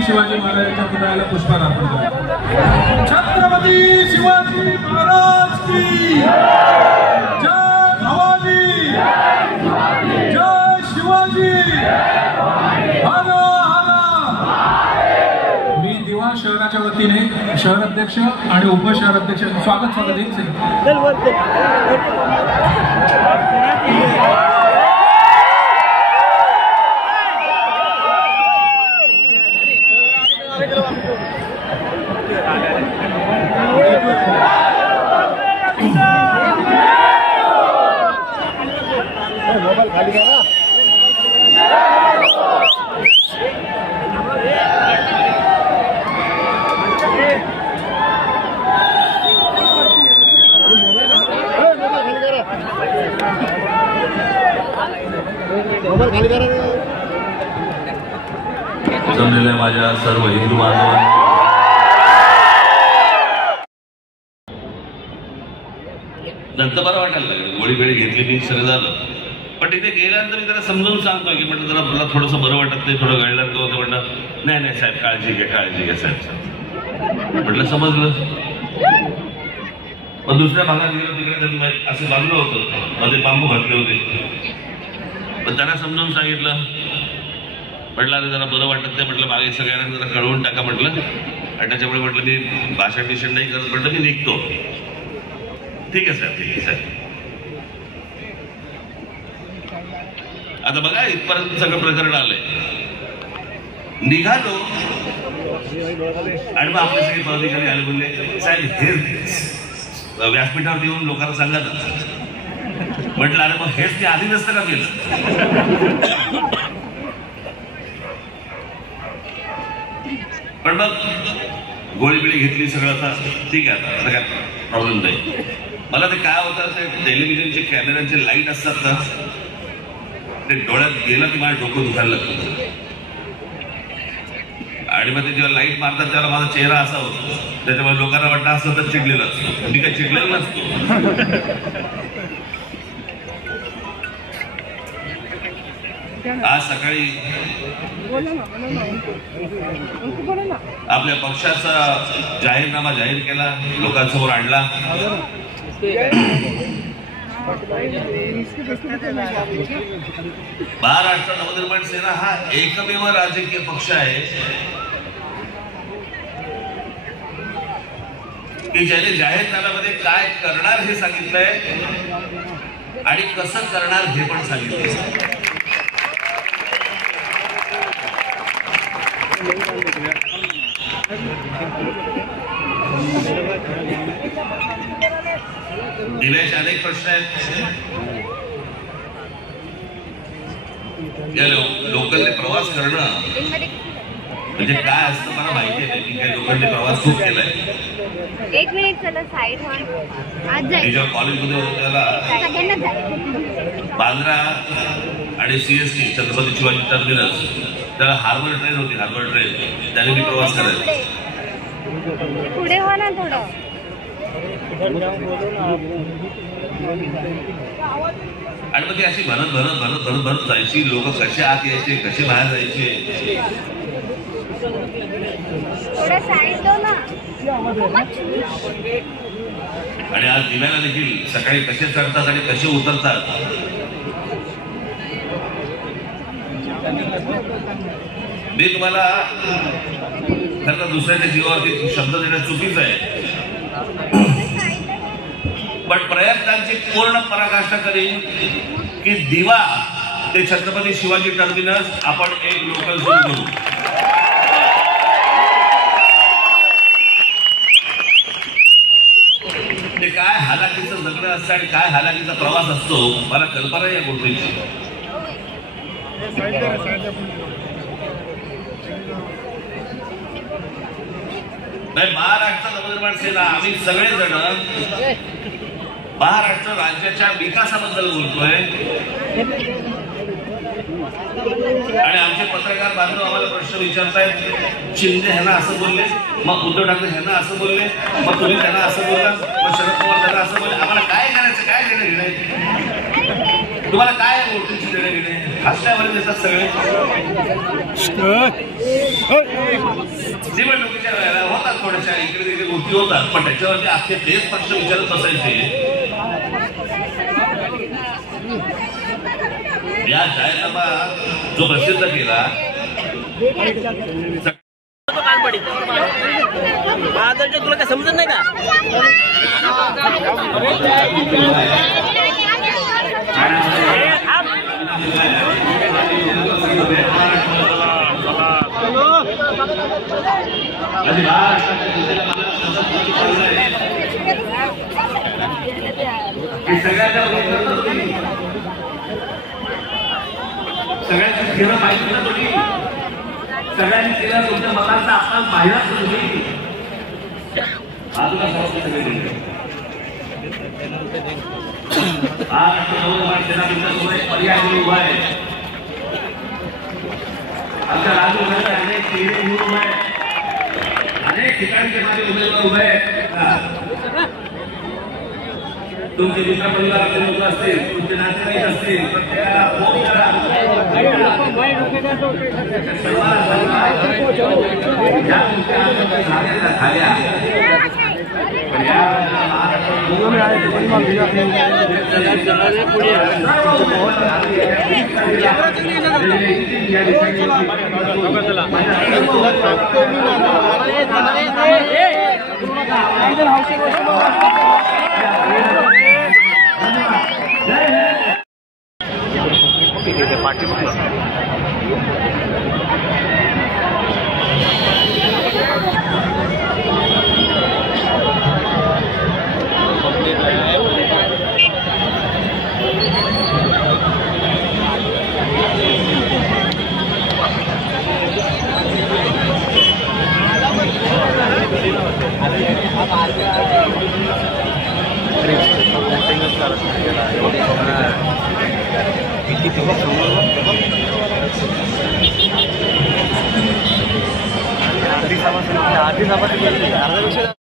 छत्रपती शिवाजी महाराजांच्या पुतळ्याला पुष्पहार अर्पण करा। छत्रपती शिवाजी महाराज की जय भवानी, जय शिवाजी, हर हर। मी दिवा शहराच्या वतीने शहराध्यक्ष आणि उपशहराध्यक्ष स्वागत जमलेल्या माझ्या सर्व हिंदू बांधवांना नंतर बरं वाटायला लागलं, गोळी बेळी घेतली की सगळं झालं। पण तिथे गेल्यानंतर मी त्याला समजावून सांगतो की म्हटलं जरा मला थोडंसं बरं वाटत नाही, थोडं गळल्यासारखं होतं। म्हटलं नाही नाही साहेब, काळजी घ्या साहेब। म्हटलं समजलं। मग दुसऱ्या भागात गेलो, तिकडे असं बांधलं होतं, मध्ये बांबू घातले होते। पण त्यांना समजावून सांगितलं, म्हटलं अरे जरा बरं वाटत नाही, म्हटलं मागे सगळ्यांना जरा कळवून टाका म्हटलं। आणि त्याच्यामुळे म्हटलं मी भाषण बिषण नाही करत, म्हटलं मी निघतो। ठीक आहे साहेब, ठीक आहे साहेब। आता बघा इथपर्यंत सगळं प्रकरण आलंय। निघालो आणि मग आपले सगळे पदाधिकारी आले, बोलले साहेब हे व्यासपीठावर येऊन लोकांना सांगा ना। म्हटलं अरे मग हेच ते आधी नसतं का केलं? पण मग गोळी बिळी घेतली सगळं, आता ठीक आहे, आता काय प्रॉब्लेम नाही। मला ते काय होतं, ते टेलिव्हिजनचे कॅमेऱ्यांचे लाईट असतात ना, ते डोळ्यात गेलं की माझं डोकं दुखायला लागतं। आणि मग ते जेव्हा लाईट मारतात तेव्हा माझा चेहरा असा होतो, त्याच्यामुळे लोकांना वाटतं असं तर चिडलेलं असतो। मी काय चिडलेलं नसतो। आज सकाळी आपल्या पक्षाचा जाहीरनामा जाहीर केला, लोकांसमोर आणला। महाराष्ट्र नवनिर्माण सेना हा एकमेव राजकीय पक्ष आहे की ज्याने जाहीरनाम्यामध्ये काय करणार हे सांगितलंय आणि कसं करणार हे पण सांगितलंय। दिव्याचे अनेक प्रश्न आहेत। या लोकलने प्रवास करणं म्हणजे काय असतं मला माहिती नाही, की काही लोकांनी प्रवास खूप केलाय। एक मिनिट चला साईड वन। जेव्हा कॉलेजमध्ये होतो त्याला बांद्रा आणि CST छत्रपती शिवाजी टर्मिनस, त्याला हार्बर ट्रेन होती, हार्बर ट्रेन, त्याने मी प्रवास करायचा। पुढे हो ना थोडं। आणि मग ती अशी भरत जायची, लोक कसे आत यायचे, कसे बाहेर जायचे। थोडं साईड दो ना। आणि आज दिव्याला देखील सकाळी कसे चढतात आणि कसे उतरतात मी तुम्हाला खरं दुसऱ्याच्या जीवावरती शब्द देणं चुकीचं आहे, पण प्रयत्नांची पूर्ण पराकाष्ठा करीन की दिवा ते छत्रपती शिवाजी टर्मिनस आपण एक लोकल सुरू करू। ते काय हालाकीचं जगणं असतं आणि काय हालाकीचा प्रवास असतो मला कल्पना या गोष्टीची। महाराष्ट्र नवनिर्माण सेना आम्ही सगळेजण महाराष्ट्र राज्याच्या विकासाबद्दल बोलतोय आणि आमचे पत्रकार बांधव आम्हाला प्रश्न विचारतायत, शिंदे ह्यांना असं बोलले, मग उद्धव ठाकरे ह्यांना असं बोलले, मग तुम्ही त्यांना असं बोलला, मग शरद पवार त्यांना असं बोलले। आम्हाला काय करायचं, काय देणं घेणं? तुम्हाला काय गोष्टीची देणं घेणे? हसण्यावर देतात सगळे. निवडणुकीच्या वेळेला होतात थोड्याशा इकडे तिकडे गोष्टी होतात, पण त्याच्यावरती अख्खे तेच पक्ष विचारत बसायचे. या जाहीरनामा जो प्रसिद्ध केला तुला काय समजत नाही का? सगळ्यांनी केलं पाहिजे ना तुम्ही, सगळ्यांनी केलं तुमच्या मतांचा आपण पाहिला तुम्ही. बाजूला सेना तुमच्यासमोर एक पर्याय उभा आहे. आमच्या राजूमध्ये अनेक चेहरे उभे आहे, अनेक ठिकाणचे माझे उमेदवार उभे आहेत. तुमचे मित्र परिवाराचे लोक असतील, तुमचे नातेवाईक असतील, प्रत्येकाला फोन करा. झाल्या पण या आधी सभा